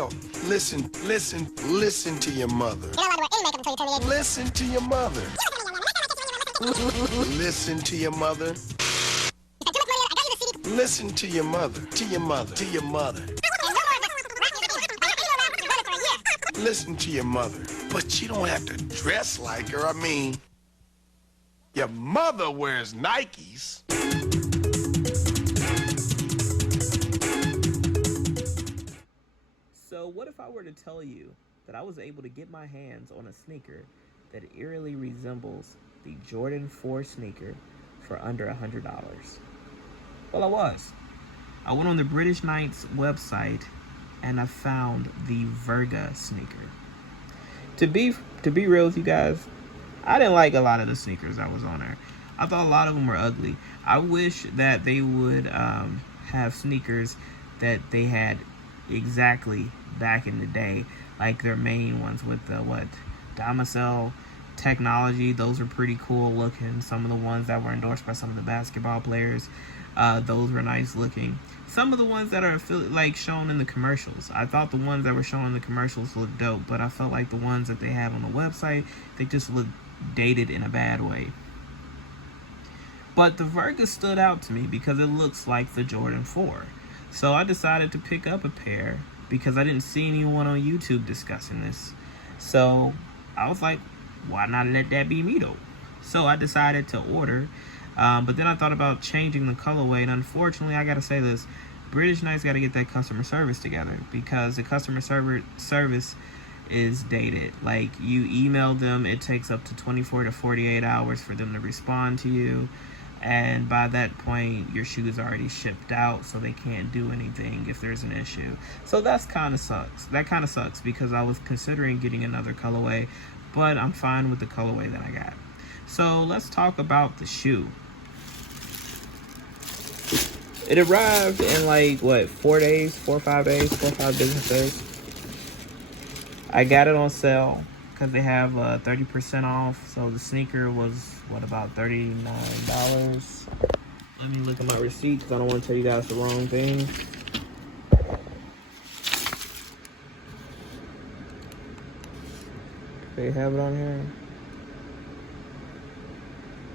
Yo, listen to your mother. Listen to your mother. Listen to your mother. Listen to your mother. To your mother. To your mother. Listen to your mother. But you don't have to dress like her. I mean, your mother wears Nikes. So what if I were to tell you that I was able to get my hands on a sneaker that eerily resembles the Jordan 4 sneaker for under $100? Well, I was. I went on the British Knights website and I found the VIRGA sneaker. To be real with you guys, I didn't like a lot of the sneakers that was on there. I thought a lot of them were ugly. I wish that they would have sneakers that they had exactly back in the day, like their main ones with the Domicile technology. Those were pretty cool looking. Some of the ones that were endorsed by some of the basketball players, those were nice looking. Some of the ones that are like shown in the commercials, I thought the ones that were shown in the commercials looked dope, but I felt like the ones that they have on the website, they just look dated in a bad way. But the VIRGA stood out to me because it looks like the Jordan 4. So I decided to pick up a pair because I didn't see anyone on YouTube discussing this. So I was like, why not let that be me though? So I decided to order, but then I thought about changing the colorway, and unfortunately I gotta say this, British Knights gotta get that customer service together, because the customer service is dated. Like, you email them, it takes up to 24 to 48 hours for them to respond to you, and by that point your shoe is already shipped out, so they can't do anything if there's an issue. So that kind of sucks because I was considering getting another colorway, but I'm fine with the colorway that I got. So let's talk about the shoe. It arrived in like 4 or 5 business days. I got it on sale because they have 30% off. So the sneaker was about $39. Let me look at my receipt because I don't want to tell you guys the wrong thing. They have it on here.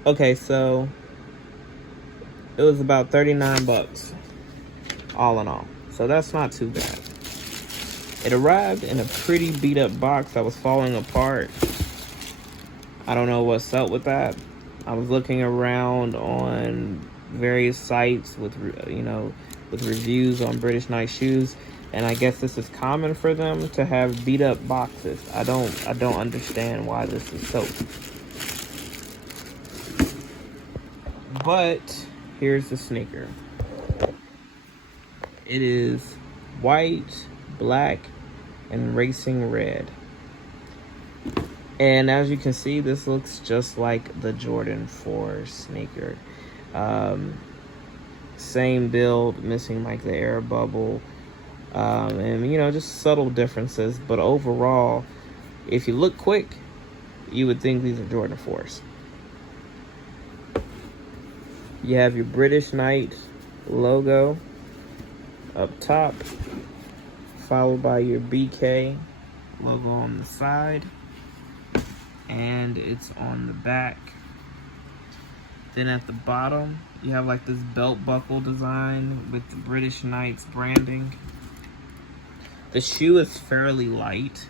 Okay, so it was about 39 bucks all in all. So that's not too bad. It arrived in a pretty beat up box that was falling apart. I don't know what's up with that. I was looking around on various sites with reviews on British Knight shoes, and I guess this is common for them to have beat up boxes. I don't understand why this is so. But here's the sneaker. It is white, black, and racing red. And as you can see, this looks just like the Jordan 4 sneaker. Same build, missing like the air bubble. And just subtle differences. But overall, if you look quick, you would think these are Jordan 4s. You have your British Knight logo up top, followed by your BK logo on the side, and it's on the back. Then at the bottom, you have like this belt buckle design with the British Knights branding. The shoe is fairly light.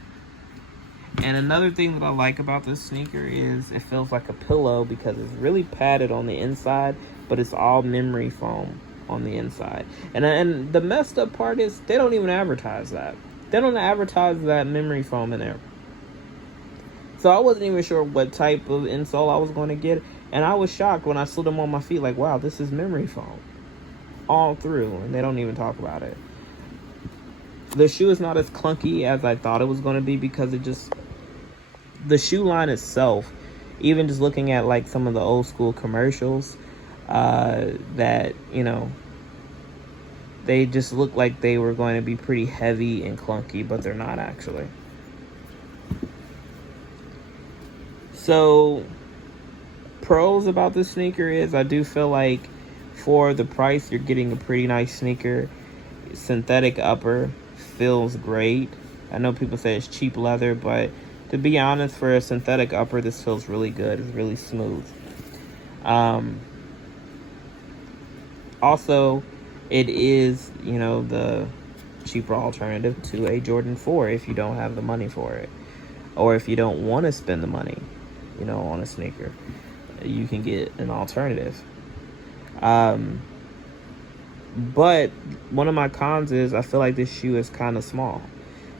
And another thing that I like about this sneaker is it feels like a pillow because it's really padded on the inside, but it's all memory foam on the inside. And the messed up part is they don't even advertise that. They don't advertise that memory foam in there. So I wasn't even sure what type of insole I was going to get. And I was shocked when I slid them on my feet, like, wow, this is memory foam all through. And they don't even talk about it. The shoe is not as clunky as I thought it was going to be because the shoe line itself, even just looking at like some of the old school commercials, that, they just look like they were going to be pretty heavy and clunky, but they're not actually. So, pros about this sneaker is I do feel like for the price, you're getting a pretty nice sneaker. Synthetic upper, feels great. I know people say it's cheap leather, but to be honest, for a synthetic upper, this feels really good. It's really smooth. Also, it is, you know, the cheaper alternative to a Jordan 4 if you don't have the money for it. Or if you don't want to spend the money, you know, on a sneaker. You can get an alternative. But one of my cons is I feel like this shoe is kind of small.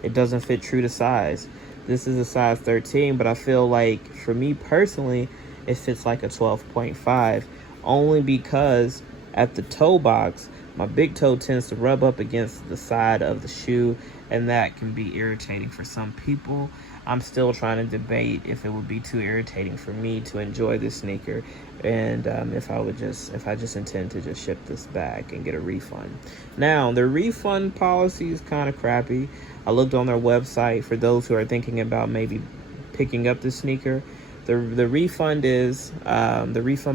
It doesn't fit true to size. This is a size 13, but I feel like for me personally, it fits like a 12.5, only because at the toe box, my big toe tends to rub up against the side of the shoe, and that can be irritating for some people. I'm still trying to debate if it would be too irritating for me to enjoy this sneaker, and if I just intend to just ship this back and get a refund. Now, the refund policy is kind of crappy. I looked on their website for those who are thinking about maybe picking up this sneaker. The refund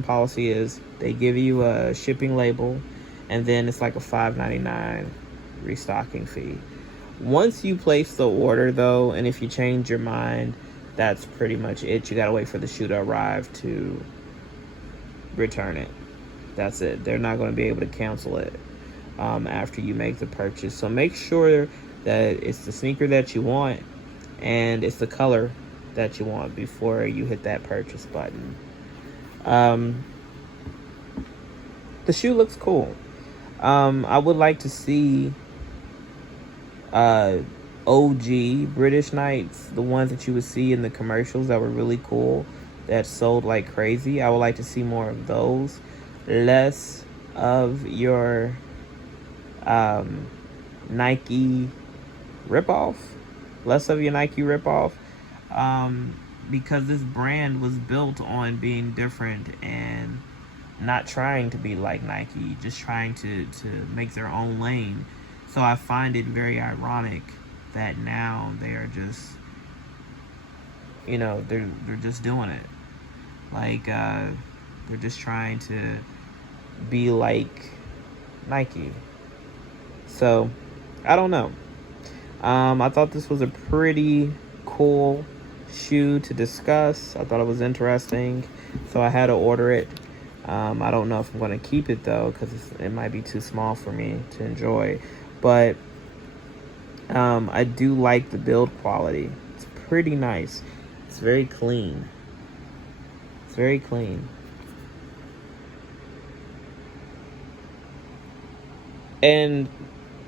policy is they give you a shipping label, and then it's like a $5.99 restocking fee. Once you place the order, though, and if you change your mind, that's pretty much it. You gotta wait for the shoe to arrive to return it. That's it. They're not going to be able to cancel it after you make the purchase. So make sure that it's the sneaker that you want and it's the color that you want before you hit that purchase button. The shoe looks cool. I would like to see OG British Knights, the ones that you would see in the commercials that were really cool, that sold like crazy. I would like to see more of those, less of your Nike ripoff, because this brand was built on being different and not trying to be like Nike, just trying to make their own lane. So I find it very ironic that now they are just, you know, they're just doing it. Like, they're just trying to be like Nike. So, I don't know. I thought this was a pretty cool shoe to discuss. I thought it was interesting, so I had to order it. I don't know if I'm going to keep it, though, because it might be too small for me to enjoy. But I do like the build quality. It's pretty nice. It's very clean. It's very clean. And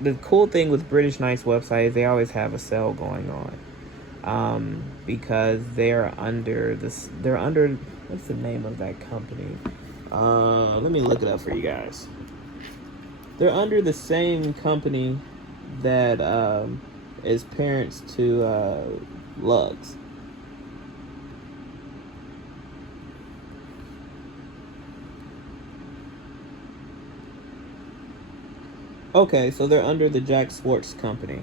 the cool thing with British Knights website is they always have a sale going on. Because they're under, what's the name of that company? Let me look it up for you guys. They're under the same company that is parents to Lugs. Okay, so they're under the Jack Swartz company.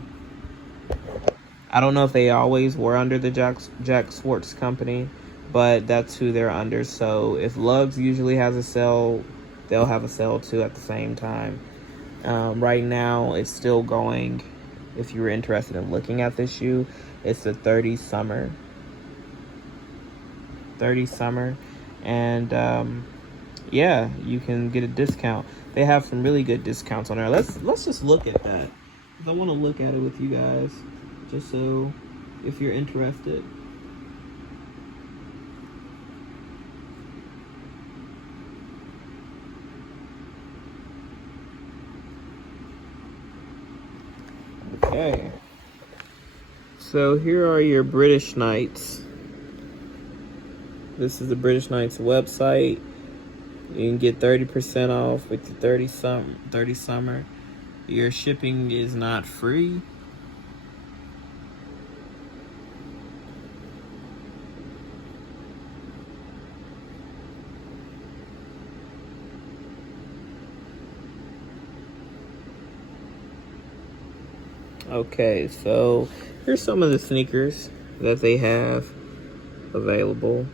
I don't know if they always were under the Jack Swartz company, but that's who they're under. So if Lugs usually has a sale, they'll have a sale too at the same time. Right now, it's still going. If you were interested in looking at this shoe, it's the 30 summer. And yeah, you can get a discount. They have some really good discounts on there. Let's just look at that, because I want to look at it with you guys, just so if you're interested. Okay, so here are your British Knights. This is the British Knights website. You can get 30% off with the 30 summer. Your shipping is not free. Okay, so here's some of the sneakers that they have available.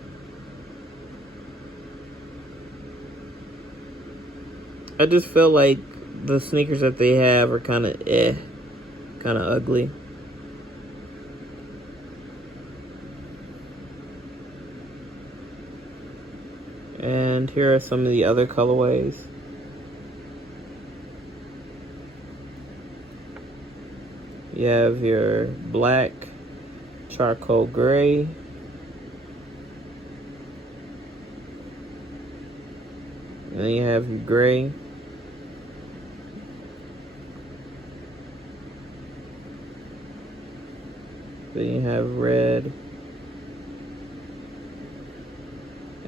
I just feel like the sneakers that they have are kind of kind of ugly. And here are some of the other colorways. You have your black, charcoal gray, and then you have your gray. Then you have red.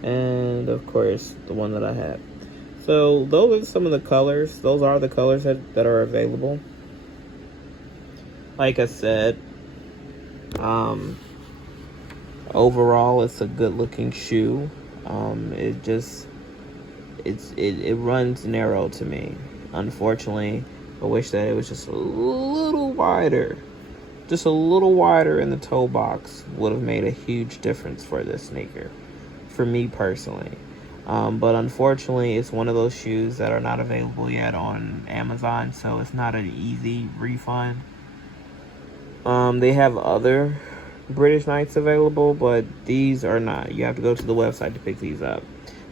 And of course, the one that I have. So those are some of the colors. Those are the colors that are available. Like I said, overall, it's a good looking shoe. It runs narrow to me. Unfortunately, I wish that it was just a little wider. Just a little wider in the toe box would have made a huge difference for this sneaker, for me personally. But unfortunately, it's one of those shoes that are not available yet on Amazon, so it's not an easy refund. They have other British Knights available, but these are not. You have to go to the website to pick these up.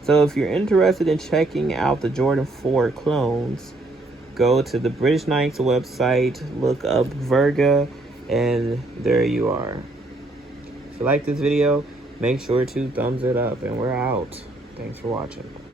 So if you're interested in checking out the Jordan 4 clones, go to the British Knights website, look up VIRGA, and there you are. If you like this video, make sure to thumbs it up, and we're out. Thanks for watching.